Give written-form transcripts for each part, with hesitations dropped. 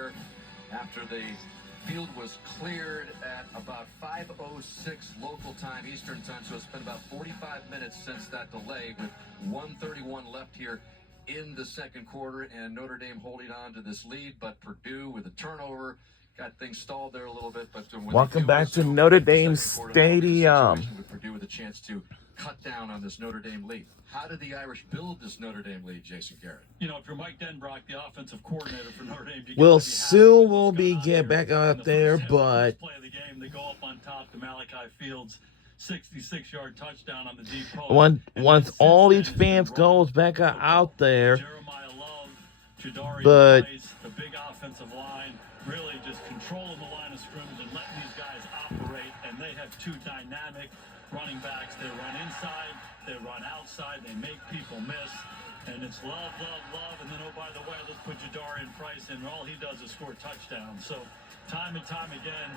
here after the field was cleared at about 5:06 local time, Eastern time. So it's been about 45 minutes since that delay, with 1:31 left here in the second quarter, and Notre Dame holding on to this lead, but Purdue with a turnover got things stalled there a little bit. But welcome back to Notre Dame Stadium. With Purdue with a chance to cut down on this Notre Dame lead. How did the Irish build this Notre Dame lead, Jason Garrett? You know, if you're Mike Denbrock, the offensive coordinator for Notre Dame, we'll soon will be get back out there, but play of the game, they go up on top to Malachi Fields. 66-yard touchdown on the deep post. Once all these fans goes back out there, Jeremiah Love, Jadari but Price, the big offensive line, really just controlling the line of scrimmage and letting these guys operate. And they have two dynamic running backs. They run inside, they run outside, they make people miss. And it's love, love, love. And then, oh, by the way, let's put Jadarian Price in. All he does is score touchdowns. So time and time again,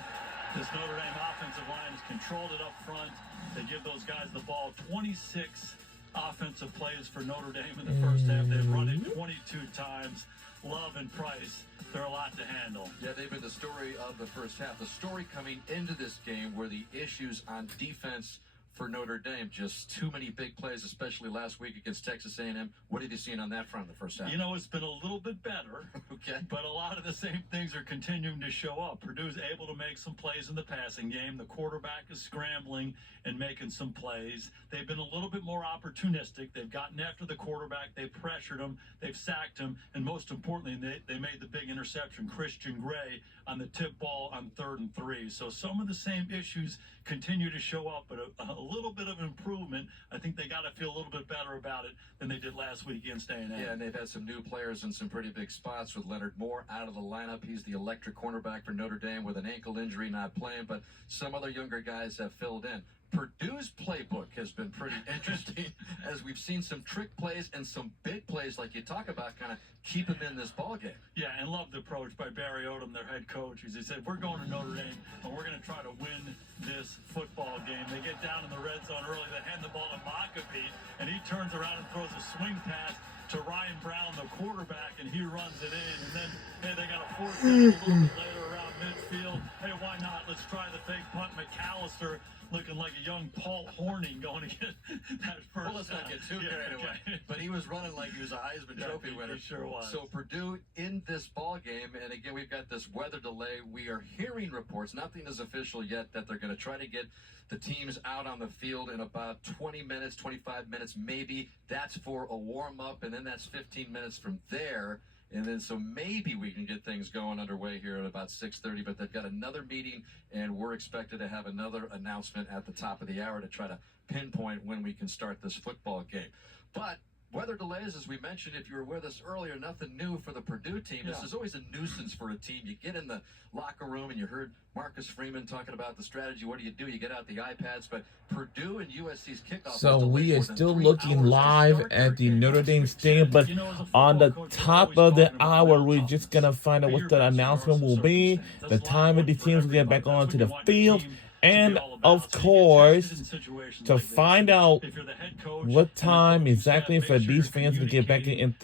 this Notre Dame offensive line has controlled it up front. They give those guys the ball. 26 offensive plays for Notre Dame in the first half. They've run it 22 times. Love and Price, they're a lot to handle. Yeah, they've been the story of the first half. The story coming into this game were the issues on defense for Notre Dame. Just too many big plays, especially last week against Texas A&M. What have you seen on that front in the first half? You know, it's been a little bit better, okay, but a lot of the same things are continuing to show up. Purdue's able to make some plays in the passing game. The quarterback is scrambling and making some plays. They've been a little bit more opportunistic. They've gotten after the quarterback. They've pressured him. They've sacked him. And most importantly, they made the big interception, Christian Gray, on the tip ball on 3rd and 3. So some of the same issues continue to show up, but a little bit of improvement. I think they got to feel a little bit better about it than they did last week against A&M. Yeah, and they've had some new players in some pretty big spots, with Leonard Moore out of the lineup. He's the electric cornerback for Notre Dame with an ankle injury, not playing, but some other younger guys have filled in. Purdue's playbook has been pretty interesting, as we've seen some trick plays and some big plays like you talk about, kind of keep them in this ball game. Yeah, and love the approach by Barry Odom, their head coach. He said, we're going to Notre Dame, and we're going to try to win this football game. They get down in the red zone early. They hand the ball to McAfee, and he turns around and throws a swing pass to Ryan Brown, the quarterback, and he runs it in. And then, hey, they got a fourth down a little bit later around midfield. Hey, why not? Let's try the fake punt. McAllister looking like a young Paul Horning going to get that first. Well, let's not get too carried away. But he was running like he was a Heisman Trophy winner. He sure was. So Purdue in this ball game, and again, we've got this weather delay. We are hearing reports, nothing is official yet, that they're going to try to get the teams out on the field in about 20 minutes, 25 minutes maybe. That's for a warm-up, and then that's 15 minutes from there. And then so maybe we can get things going underway here at about 6:30, but they've got another meeting, and we're expected to have another announcement at the top of the hour to try to pinpoint when we can start this football game. But weather delays, as we mentioned, if you were with us earlier, nothing new for the Purdue team. Yeah. This is always a nuisance for a team. You get in the locker room, and you heard Marcus Freeman talking about the strategy. What do? You get out the iPads, but Purdue and USC's kickoff. so we are still looking live at the Notre Dame Stadium, but on the top of the hour, we're just going to find out what the announcement will be, the time of the teams will get back onto the field, and of course, to find out what time exactly for these fans to get back in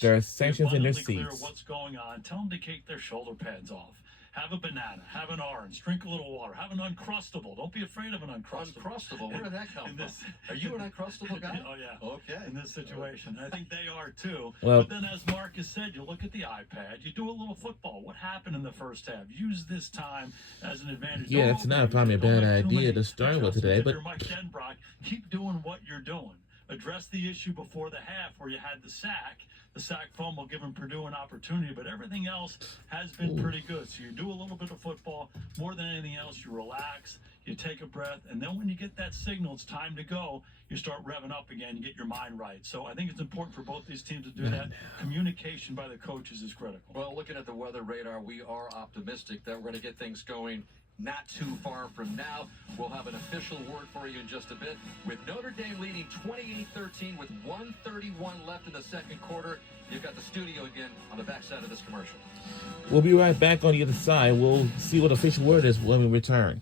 their sections in their seats. What's going on? Tell them to take their shoulder pads off. Have a banana, have an orange, drink a little water, have an Uncrustable. Don't be afraid of an Uncrustable. Uncrustable? Where did that come from? Are you an Uncrustable guy? Oh, yeah. Okay. In this situation. I think they are, too. Well, but then, as Marcus said, you look at the iPad, you do a little football. What happened in the first half? Use this time as an advantage. Yeah, it's not probably a bad idea to start with today, but if you're Mike Denbrock, keep doing what you're doing. Address the issue before the half where you had the sack. The sack fumble giving Purdue an opportunity, but everything else has been pretty good. So you do a little bit of football. More than anything else, you relax, you take a breath, and then when you get that signal, it's time to go, you start revving up again, you get your mind right. So I think it's important for both these teams to do that. Communication by the coaches is critical. Well, looking at the weather radar, we are optimistic that we're going to get things going not too far from now. We'll have an official word for you in just a bit. With Notre Dame leading 28-13 with 1:31 left in the second quarter, you've got the studio again on the backside of this commercial. we'll be right back on the other side. We'll see what the official word is when we return.